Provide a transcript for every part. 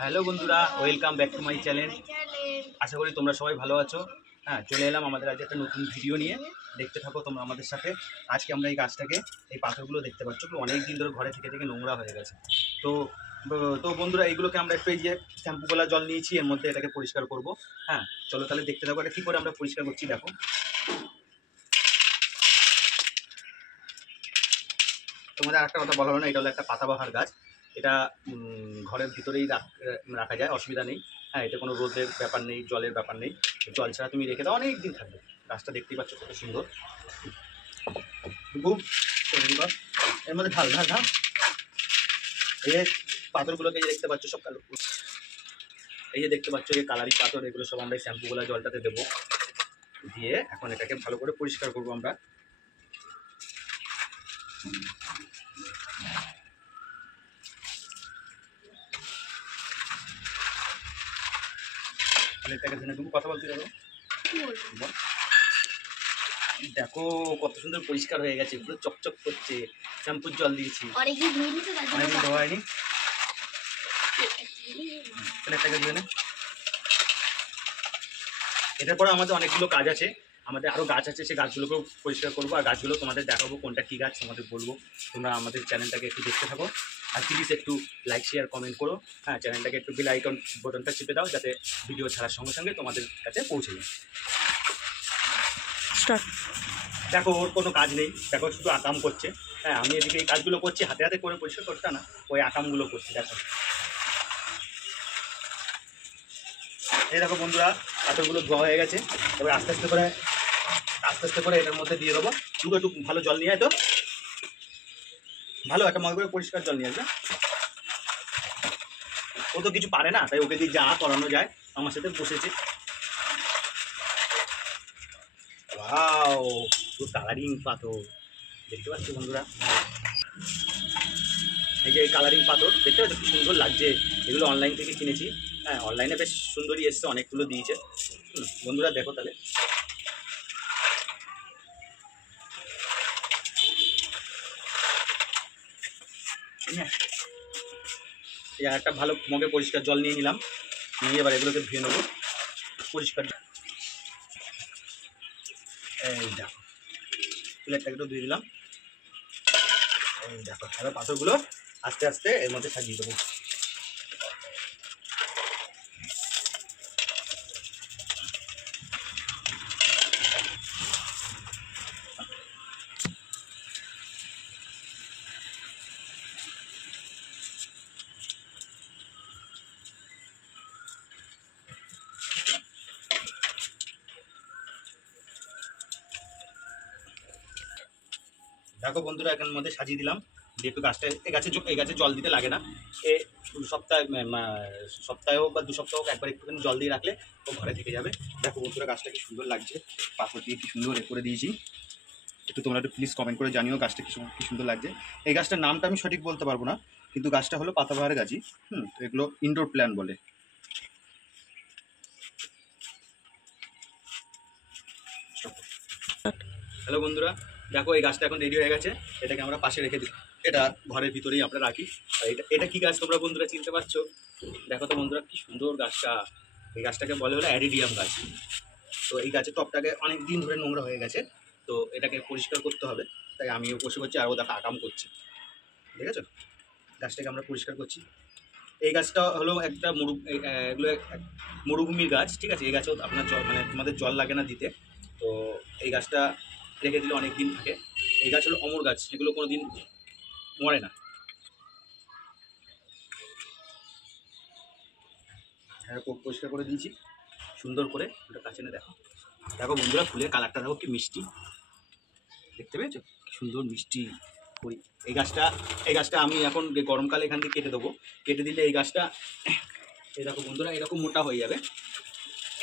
Hello বন্ধুরা, welcome back to my channel. আশা করি তোমরা সবাই ভালো আছো। হ্যাঁ, চলে এলাম আমাদের আজ একটা নতুন ভিডিও নিয়ে। দেখতে থাকো তোমরা আমাদের সাথে। আজকে আমরা এই গাছটাকে, এই পাথরগুলো দেখতে পাচ্ছ অনেক দিন ধরে ঘরে থেকে নোংরা হয়ে গেছে। তো তো বন্ধুরা, এইগুলোকে আমরা একটু এই যে শ্যাম্পুগুলা জল নিয়েছি, এর মধ্যে এটাকে পরিষ্কার করব। হ্যাঁ, চলো তাহলে দেখতে থাকো এটা কী করে আমরা পরিষ্কার করছি। দেখো, তোমাদের একটা কথা বলা হলো না, এটা হলো একটা পাতাবাহার গাছ। এটা ঘরের ভিতরেই রাখা যায়, অসুবিধা নেই। হ্যাঁ, এতে কোনো রোদের ব্যাপার নেই, জলের ব্যাপার নেই। জল ছাড়া তুমি রেখে দাও, অনেক দিন থাকবে। গাছটা দেখতেই পাচ্ছ কত সুন্দর, খুব সুন্দর। এর মধ্যে ঢাল ঢাল ঢাল, এই যে পাথরগুলোকে যে দেখতে পাচ্ছ সব কালো, এই যে দেখতে পাচ্ছ এই কালারিং পাথর, এগুলো সব আমরা এই শ্যাম্পুগুলো জলটাতে দেবো। দিয়ে এখন এটাকে ভালো করে পরিষ্কার করবো আমরা। অনেকটাকে ধরে তুমি কথা বলতে যাবো। দেখো কত সুন্দর পরিষ্কার হয়ে গেছে, পুরো চকচক করছে। শ্যাম্পুর জল দিয়েছি, অনেকদিন ধোয়া হয়নি। প্লেটটাকে ধুয়ে নে। এটার পরে আমাদের অনেকগুলো কাজ আছে, আমাদের আরও গাছ আছে, সেই গাছগুলোকেও পরিষ্কার করবো। আর গাছগুলো তোমাদের দেখাবো কোনটা কী গাছ তোমাদের বলবো। তোমরা আমাদের চ্যানেলটাকে একটু দেখতে থাকো, আর প্লিজ একটু লাইক শেয়ার কমেন্ট করো। হ্যাঁ, চ্যানেলটাকে একটু বেল আইকন বাটনটা চেপে দাও, যাতে ভিডিও ছাড়ার সঙ্গে সঙ্গে তোমাদের কাছে পৌঁছে যায়। দেখো, ওর কোনো কাজ নেই, দেখো শুধু আকাম করছে। হ্যাঁ, আমি এদিকে এই কাজগুলো করছি, হাতে হাতে করে পরিষ্কার করছে না, ওই আকামগুলো করছি। দেখো, এই দেখো বন্ধুরা, পাথরগুলো ধোয়া হয়ে গেছে। এবার আস্তে আস্তে করে এটার মধ্যে দিয়ে দেবো। একটু ভালো জল নিয়ে তো, ভালো একটা মগ করে পরিষ্কার জল নিয়ে আসবে। ও তো কিছু পারে না, তাই ওকে দিয়ে যা করানো যায় আমার সাথে বসেছে। ওয়াও, পুরো কালারিং পাথর দেখতে পাচ্ছ বন্ধুরা। এই যে কালারিং পাথর দেখতে পাচ্ছ কি সুন্দর লাগছে। এগুলো অনলাইন থেকে কিনেছি। হ্যাঁ, অনলাইনে বেশ সুন্দরই এসছে, অনেকগুলো দিয়েছে। বন্ধুরা দেখো তাহলে, এই একটা ভালো মগে পরিষ্কার জল নিয়ে নিলাম, নিয়ে এবার এগুলোকে ধুয়ে নেবো পরিষ্কার। এই দেখো, প্লেটটাকে একটু ধুয়ে দিলাম। এই দেখো, এবার পাথরগুলো আস্তে আস্তে এর মধ্যে সাজিয়ে দেবো। দেখো বন্ধুরা, এখানের মধ্যে সাজিয়ে দিলাম, দিয়ে একটু গাছটা, এই গাছে জল দিতে লাগে না। এ সপ্তাহে হোক বা 2 সপ্তাহ হোক একবার একটুখানি জল দিয়ে রাখলে ও ঘরে থেকে যাবে। দেখো বন্ধুরা, গাছটা কি সুন্দর লাগছে, পাথর দিয়ে কি সুন্দর করে দিয়েছি। একটু তোমরা একটু প্লিজ কমেন্ট করে জানিও গাছটা কি সুন্দর লাগছে। এই গাছটার নামটা আমি সঠিক বলতে পারবো না, কিন্তু গাছটা হলো পাতাবাহার গাছই। এগুলো ইনডোর প্ল্যান্ট বলে। হ্যালো বন্ধুরা, দেখো এই গাছটা এখন রেডি হয়ে গেছে। এটাকে আমরা পাশে রেখে দিই, এটা ঘরের ভিতরেই আমরা রাখি। আর এটা কি গাছ তোমরা বন্ধুরা চিনতে পারছো? দেখো তো বন্ধুরা, কি সুন্দর গাছটা। এই গাছটাকে বলে হলো অ্যাডিডিয়াম গাছ। তো এই গাছের টপটাকে অনেক দিন ধরে নোংরা হয়ে গেছে, তো এটাকে পরিষ্কার করতে হবে। তাই আমিও বসে করছি, আর ও দেখা আকাম করছে। ঠিক আছে, গাছটাকে আমরা পরিষ্কার করছি। এই গাছটা হলো একটা এগুলো মরুভূমির গাছ। ঠিক আছে, এই গাছেও আপনার জল, মানে তোমাদের জল লাগে না দিতে। তো এই গাছটা রেখে দিলে অনেক দিন থাকে। এই গাছ হলো অমর গাছ, এগুলো কোনো দিন মরে না। হ্যাঁ, পরিষ্কার করে দিয়েছি সুন্দর করে। ওটা কাছে না, দেখো দেখো বন্ধুরা, ফুলের কালারটা দেখো কি মিষ্টি, দেখতে পেয়েছো কি সুন্দর মিষ্টি করি। এই গাছটা আমি এখন গরমকালে এখান থেকে কেটে দেবো। কেটে দিলে এই গাছটা, এই দেখো বন্ধুরা, এরকম মোটা হয়ে যাবে।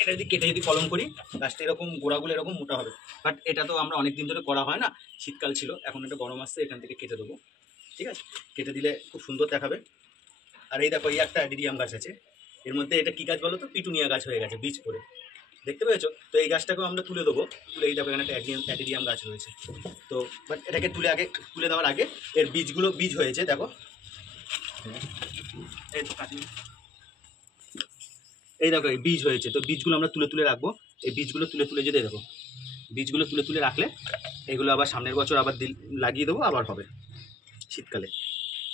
এটা যদি কেটে কলম করি, গাছটা এরকম গোড়াগুলো এরকম মোটা হবে। বাট এটা তো আমরা অনেক দিন ধরে করা হয় না, শীতকাল ছিল, এখন এটা গরম আসছে, এখান থেকে কেটে দেবো। ঠিক আছে, কেটে দিলে খুব সুন্দর দেখাবে। আর এই দেখো, এই একটা অ্যাডিডিয়াম গাছ আছে এর মধ্যে। এটা কি গাছ বলো তো? পিটুনিয়া গাছ হয়ে গেছে বীজ পড়ে, দেখতে পেয়েছো? তো এই গাছটাকেও আমরা তুলে দেবো। তুলে এই দেখো, এখানে একটা অ্যাডিডিয়াম গাছ রয়েছে। তো বাট এটাকে তুলে দেওয়ার আগে এর বীজ হয়েছে, দেখো এই তো কাটি। এই দেখো এই বীজ হয়েছে, তো বীজগুলো আমরা তুলে তুলে রাখবো। এই বীজগুলো তুলে তুলে যদি দেখো, বীজগুলো তুলে তুলে রাখলে এগুলো আবার সামনের বছর আবার লাগিয়ে দেবো, আবার হবে শীতকালে।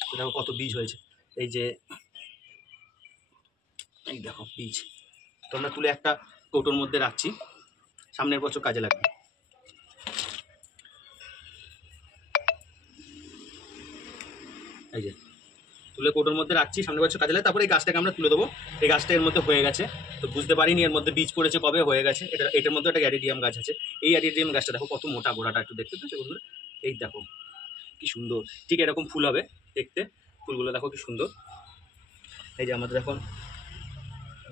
তো দেখো কত বীজ হয়েছে, এই যে এই দেখো বীজ, তো আমরা তুলে একটা কৌটোর মধ্যে রাখছি, সামনের বছর কাজে লাগবে। এই যে তুলে কৌটোর মধ্যে রাখছি, সামনের বছর কাজে লাগে। তারপরে এই গাছটাকে আমরা তুলে দেবো। এই গাছটা এর মধ্যে হয়ে গেছে, তো বুঝতে পারিনি এর মধ্যে বীজ পড়েছে কবে, হয়ে গেছে। এটার মধ্যে একটা অ্যাডিডিয়াম গাছ আছে। এই অ্যাডিডিয়াম গাছটা দেখো কত মোটা গোড়াটা, একটু দেখতে তো সেগুলো, এই দেখো কি সুন্দর, ঠিক এরকম ফুল হবে দেখতে। ফুলগুলো দেখো কি সুন্দর। এই যে আমাদের এখন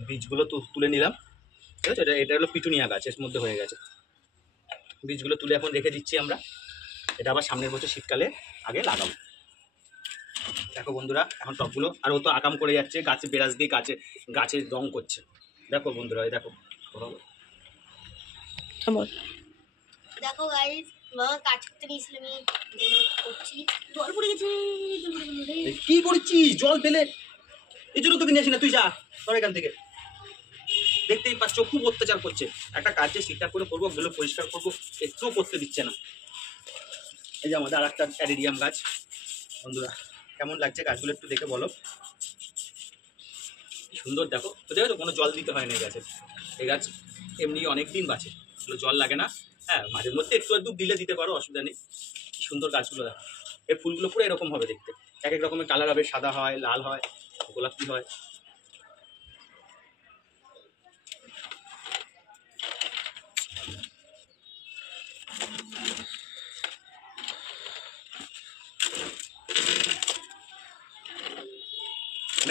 বীজগুলো তুলে নিলাম, ঠিক আছে। এটা হলো পিটুনিয়া গাছ, এর মধ্যে হয়ে গেছে। বীজগুলো তুলে এখন রেখে দিচ্ছি আমরা, এটা আবার সামনের বছর শীতকালে আগে লাগাবো। দেখো বন্ধুরা এখন টবগুলো, আর ও তো আকাম করে যাচ্ছে, গাছে বেরাজ দিয়ে গাছের রং করছে। দেখো বন্ধুরা, এই দেখো দেখো গাইস, মা কাজ করতে গিয়েছিল, আমি করছি, জল পড়ে গেছে। কি করেছিস? জল পেলে এই জন্য তোকে নিয়ে আসি না, তুই যা তোর এখান থেকে। দেখতেই পাচ্ছ খুব অত্যাচার করছে, একটা কাজে ঠিকঠাক করে করবো, ওগুলো পরিষ্কার করবো, একটুও করতে দিচ্ছে না। এই যে আমাদের আর একটা অ্যাডিডিয়াম গাছ। বন্ধুরা কেমন লাগছে গাছগুলো একটু দেখে বলো, সুন্দর দেখো। তো দেখো কোনো জল দিতে হয় না এই গাছে, এই গাছ এমনি অনেক দিন বাঁচে, জল লাগে না। হ্যাঁ মাঝে মধ্যে একটু একটু দিতে পারো, অসুবিধা নেই। সুন্দর গাছগুলো দেখো, এর ফুলগুলো পুরো এরকম হবে দেখতে, এক এক রকমের কালার হবে, সাদা হয়, লাল হয়, গোলাপি হয়।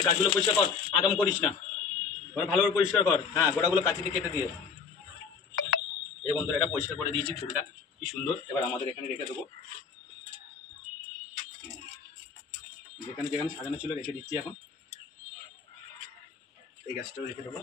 গাছগুলো পরিষ্কার কর, আগাম করিস না, ভালোভাবে পরিষ্কার কর। হ্যাঁ গোড়াগুলো কাঁচি দিয়ে কেটে দিয়ে। এই বন্ধুরা এটা পরিষ্কার করে দিয়েছি, ফুলটা কি সুন্দর। এবার আমাদের এখানে রেখে দেবো, যেখানে যেখানে সাজানো ছিল রেখে দিচ্ছি। এখন এই গাছটাও রেখে দেবো।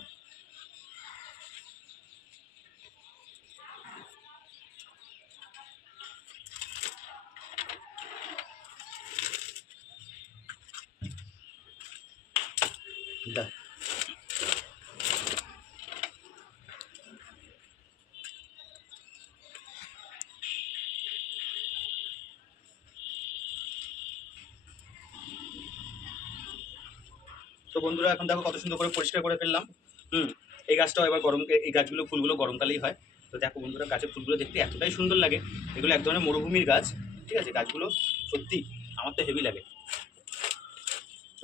তো বন্ধুরা এখন দেখো কত সুন্দর করে পরিষ্কার করে ফেললাম। এই গাছটাও এবার এই গাছগুলো ফুলগুলো গরমকালেই হয়। তো দেখো বন্ধুরা গাছের ফুলগুলো দেখতে এতটাই সুন্দর লাগে, এগুলো এক ধরনের মরুভূমির গাছ, ঠিক আছে। গাছগুলো সত্যি আমার তো হেভি লাগে। তো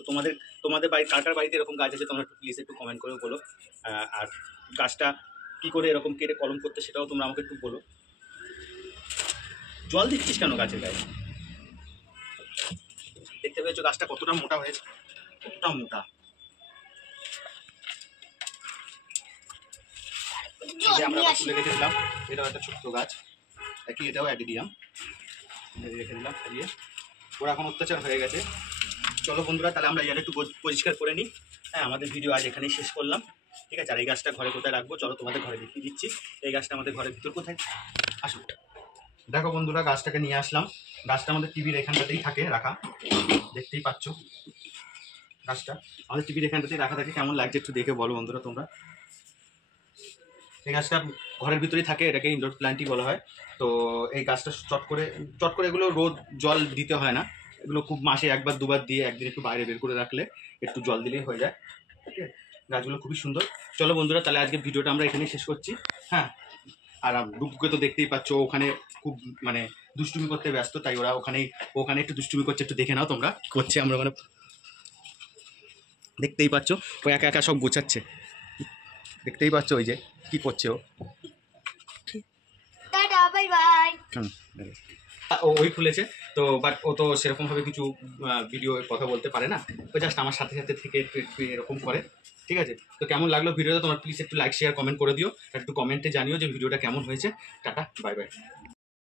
তোমাদের কার বাড়িতে এরকম গাছ আছে তোমরা একটু প্লিজ একটু কমেন্ট করে বলো। আর গাছটা কি করে এরকম কেটে কলম করতে সেটাও তোমরা আমাকে একটু বলো। জল দিচ্ছিস কেন গাছের গায়ে? দেখতে পেয়েছো গাছটা কতটা মোটা হয়েছে, কতটা মোটা। আমরা তুলে রেখে দিলাম, এটাও একটা ছোট্ট গাছ, একই এটাও অ্যাডিডিয়াম, রেখে দিলাম সারিয়ে। ওরা এখন অত্যাচার হয়ে গেছে। চলো বন্ধুরা তাহলে আমরা এটা একটু পরিষ্কার করে নিই। হ্যাঁ আমাদের ভিডিও আজ এখানেই শেষ করলাম, ঠিক আছে। আর এই গাছটা ঘরে কোথায় রাখবো চলো তোমাদের ঘরে দেখিয়ে দিচ্ছি। এই গাছটা আমাদের ঘরের ভিতর কোথায়, আসো। দেখো বন্ধুরা গাছটাকে নিয়ে আসলাম, গাছটা আমাদের টিভির এখানটাতেই থাকে রাখা, দেখতেই পাচ্ছ। গাছটা আমাদের টিভির এখানটাতেই রাখা থাকে, কেমন লাগছে একটু দেখে বলো বন্ধুরা তোমরা। এই গাছটা ঘরের ভিতরেই থাকে, এটাকে ইনডোর প্ল্যান্টই বলা হয়। তো এই গাছটা চট করে এগুলো রোদ জল দিতে হয় না, এগুলো খুব মাসে একবার দুবার দিয়ে একদিন একটু বাইরে বের করে রাখলে একটু জল দিলেই হয়ে যায়, ঠিক আছে। গাছগুলো খুবই সুন্দর। চলো বন্ধুরা তাহলে আজকে ভিডিওটা আমরা এখানেই শেষ করছি। হ্যাঁ আর রূপকে তো দেখতেই পাচ্ছ, ওখানে খুব মানে দুষ্টুমি করতে ব্যস্ত, তাই ওখানে একটু দুষ্টুমি করছে, একটু দেখে নাও তোমরা কি করছে। আমরা ওখানে দেখতেই পাচ্ছ ও একা একা সব গোছাচ্ছে, দেখতেই পাচ্ছ ওই যে কি করছে ও। Tata bye bye. ও ওই খুলেছে তো, বাট ও তো সেরকমভাবে কিছু ভিডিও কথা বলতে পারে না, ও জাস্ট আমার সাথে সাথে থেকে একটু এরকম করে, ঠিক আছে। তো কেমন লাগলো ভিডিওটা তোমার প্লিজ একটু লাইক শেয়ার কমেন্ট করে দিও, একটু কমেন্টে জানিও যে ভিডিওটা কেমন হয়েছে। Tata bye by.